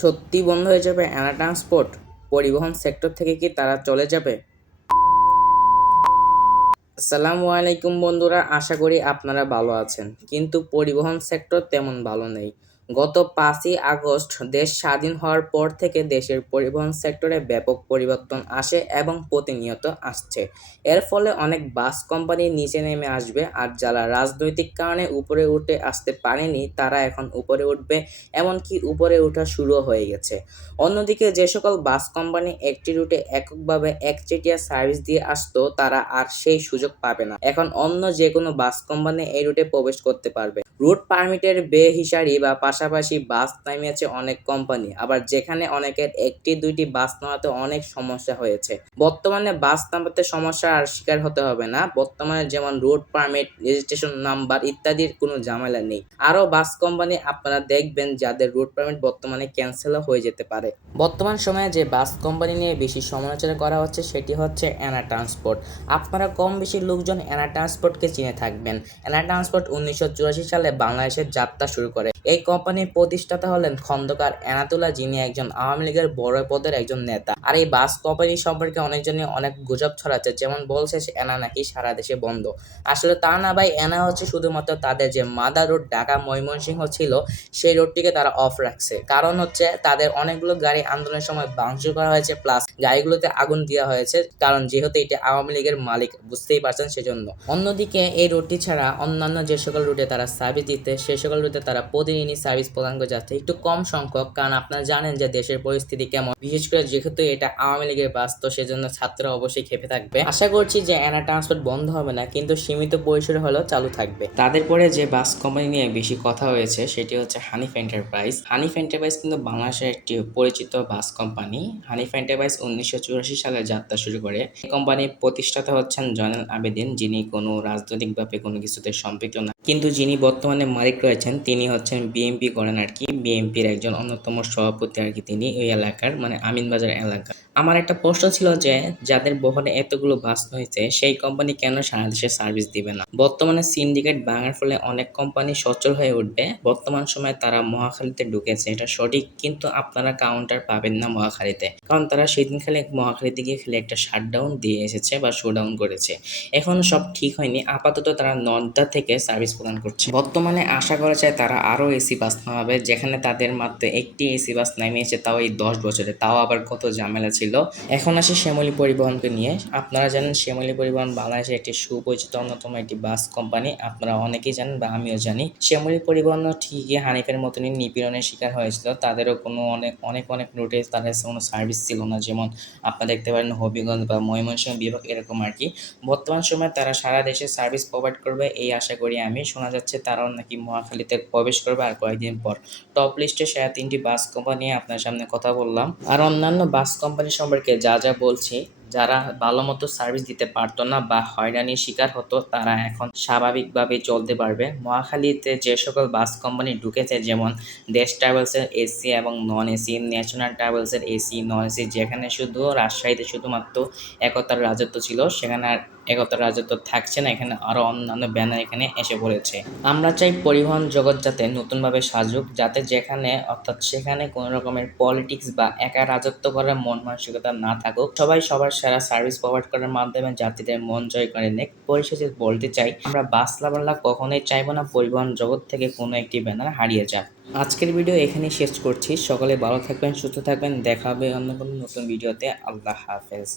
সত্যি বন্ধ হয়ে যাবে অ্যানা ট্রান্সপোর্ট? পরিবহন সেক্টর থেকে কি তারা চলে যাবে? আসসালামু আলাইকুম বন্ধুরা, আশা করি আপনারা ভালো আছেন। কিন্তু পরিবহন সেক্টর তেমন ভালো নেই। গত পাঁচই আগস্ট দেশ স্বাধীন হওয়ার পর থেকে দেশের পরিবহন সেক্টরে ব্যাপক পরিবর্তন আসে এবং প্রতিনিয়ত আসছে। এর ফলে অনেক বাস কোম্পানি নিচে নেমে আসবে আর যারা রাজনৈতিক কারণে উপরে উঠে আসতে পারেনি, তারা এখন উপরে উঠবে, এমনকি উপরে ওঠা শুরু হয়ে গেছে। অন্যদিকে যে সকল বাস কোম্পানি একটি রুটে এককভাবে একচেটিয়া সার্ভিস দিয়ে আসতো, তারা আর সেই সুযোগ পাবে না। এখন অন্য যে কোনো বাস কোম্পানি এই রুটে প্রবেশ করতে পারবে। রুট পারমিটের বেহিসারি বা পাশাপাশি বাস নামিয়েছে অনেক কোম্পানি। আবার যেখানে অনেকের একটি, দুইটি বাস নামাতে অনেক সমস্যা হয়েছে। বর্তমানে বাস নামাতে সমস্যা আর শিকার হতে হবে না। বর্তমানে যেমন রুট পারমিট, রেজিস্ট্রেশন নাম্বার ইত্যাদির কোনো ঝামেলা নেই। আরও বাস কোম্পানি আপনারা দেখবেন যাদের রুট পারমিট বর্তমানে ক্যান্সেলও হয়ে যেতে পারে। বর্তমান সময়ে যে বাস কোম্পানি নিয়ে বেশি সমালোচনা করা হচ্ছে সেটি হচ্ছে অ্যানা ট্রান্সপোর্ট। আপনারা কম বেশি লোকজন অ্যানা ট্রান্সপোর্টকে চিনে থাকবেন। অ্যানা ট্রান্সপোর্ট উনিশশো চুরাশি সালে বাংলাদেশের যাত্রা শুরু করে। এই কোম্পানির প্রতিষ্ঠাতা হলেন খন্দকার এনাতুল্লাহ যিনি একজন আওয়ামী লীগের বড় পদের একজন নেতা। আর এই বাস কোম্পানি সম্পর্কে অনেকজনই অনেক গুজব ছড়াচ্ছে, যেমন বলছে এনা নাকি সারা দেশে বন্ধ। আসলে তা না ভাই এনা হচ্ছে শুধুমাত্র তাদের যে মাদার রোড ঢাকা ময়মনসিংহ ছিল, সেই রোডটিকে তারা অফ রাখছে। কারণ হচ্ছে তাদের অনেকগুলো গাড়ি আন্দোলনের সময় ভাঙচুর করা হয়েছে, প্লাস গাড়িগুলোতে আগুন দেওয়া হয়েছে, কারণ যেহেতু এটা আওয়ামী লীগের মালিক, বুঝতেই পারছেন সেজন্য। অন্যদিকে এই রুটটি ছাড়া অন্যান্য যে সকল রুটে তারা সার্ভিস দিতে, সে সকল রুটে তারা প্রতিদিনই সার্ভিস প্রদান করে যাচ্ছে, একটু কম সংখ্যক, কারণ আপনারা জানেন যে দেশের পরিস্থিতি কেমন। বিশেষ করে যেহেতু এটা আওয়ামী লীগের বাস, তো সেজন্য ছাত্ররা অবশ্যই খেপে থাকবে। আশা করছি যে অ্যানা ট্রান্সপোর্ট বন্ধ হবে না, কিন্তু সীমিত পরিসরে হলেও চালু থাকবে। তাদের পরে যে বাস কোম্পানি নিয়ে বেশি কথা হয়েছে, সেটি হচ্ছে হানিফ এন্টারপ্রাইজ হানিফ এন্টারপ্রাইজ কিন্তু বাংলাদেশের একটি পরিচিত বাস কোম্পানি হানিফ এন্টারপ্রাইজ উনিশশো চুরাশি সালে যাত্রা শুরু করে। এই কোম্পানির প্রতিষ্ঠাতা হচ্ছেন জয়নাল আবেদিন, যিনি কোনো রাজনৈতিকভাবে কোনো কিছুতে সম্পৃক্ত না। কিন্তু যিনি বর্তমানে মালিক রয়েছেন তিনি হচ্ছেন বিএমপি করেন আর কি বিএমপির একজন অন্যতম সভাপতি আর কি তিনি ওই এলাকার মানে আমিনবাজার এলাকা আমার একটা প্রশ্ন ছিল যে, যাদের বহরে এতগুলো বাস হয়েছে, সেই কোম্পানি কেন সারা দেশে সার্ভিস দিবে না? বর্তমানে সিন্ডিকেট ভাঙার ফলে অনেক কোম্পানি সচল হয়ে উঠবে। বর্তমান সময়ে তারা মহাখালীতে ঢুকেছে, এটা সঠিক, কিন্তু আপনারা কাউন্টার পাবেন না মহাখালীতে। কারণ তারা সেদিন খেলে মহাখালীতে গিয়ে খেলে একটা শাটডাউন দিয়ে এসেছে বা শোডাউন করেছে। এখন সব ঠিক হয়নি, আপাতত তারা নর্দা থেকে সার্ভিস প্রদান করছে। বর্তমানে আশা করা যায় তারা আরও এসি বাস নামাবে, যেখানে তাদের মাত্র একটি এসি বাস নামিয়েছে, তাও এই দশ বছরে। তাও আবার কত ঝামেলা ছিল। এখন আসি শ্যামলী পরিবহনকে নিয়ে। আপনারা জানেন শ্যামলী পরিবহন বাংলাদেশের একটি সুপরিচিত অন্যতম একটি বাস কোম্পানি। আপনারা অনেকেই জানেন বা আমিও জানি। শ্যামলী পরিবহন ঠিকই হানিফের মতনই নিপীড়নের শিকার হয়েছিল। তাদেরও কোনো অনেক অনেক অনেক রুটে তাদের কোনো সার্ভিস ছিল না। যেমন আপনারা দেখতে পারেন হবিগঞ্জ বা ময়মনসিংহ বিভাগ এরকম আর কি। বর্তমান সময়ে তারা সারা দেশে সার্ভিস প্রোভাইড করবে, এই আশা করি আমি। শোনা যাচ্ছে তারাও নাকি মহাখালীতে প্রবেশ করবে আর কয়েকদিন পর। টপ লিস্টে সেরা তিনটি বাস কোম্পানি আপনার সামনে কথা বললাম। আর অন্যান্য বাস কোম্পানি সম্পর্কে যা যা বলছি যারা ভালো মতো সার্ভিস দিতে পারতো না বা হয়রানির শিকার হতো, তারা এখন স্বাভাবিকভাবে চলতে পারবে। মহাখালীতে যে সকল বাস কোম্পানি ঢুকেছে, যেমন দেশ ট্রাভেলসের এসি এবং নন এসি ন্যাশনাল ট্রাভেলসের এসি নন এসি যেখানে শুধু রাজশাহীতে শুধুমাত্র একতার রাজত্ব ছিল, সেখানে আর একতার রাজত্ব থাকছে না, এখানে আরও অন্যান্য ব্যানার এখানে এসে পড়েছে। আমরা চাই পরিবহন জগৎ যাতে নতুনভাবে সাজুক, যাতে যেখানে, অর্থাৎ সেখানে কোনো রকমের পলিটিক্স বা একা রাজত্ব করার মন মানসিকতা না থাকুক। সবাই সবার সেরা সার্ভিস প্রোভাইড করার মাধ্যমে যাত্রীদের মন জয় করে নেক পরিশেষে বলতে চাই, আমরা বাস লাভারলা কখনোই চাইব না পরিবহন জগৎ থেকে কোনো একটি ব্যানার হারিয়ে যাক। আজকের ভিডিও এখানেই শেষ করছি। সকলে ভালো থাকবেন, সুস্থ থাকবেন। দেখা হবে অন্য কোনো নতুন ভিডিওতে আল্লাহ হাফেজ।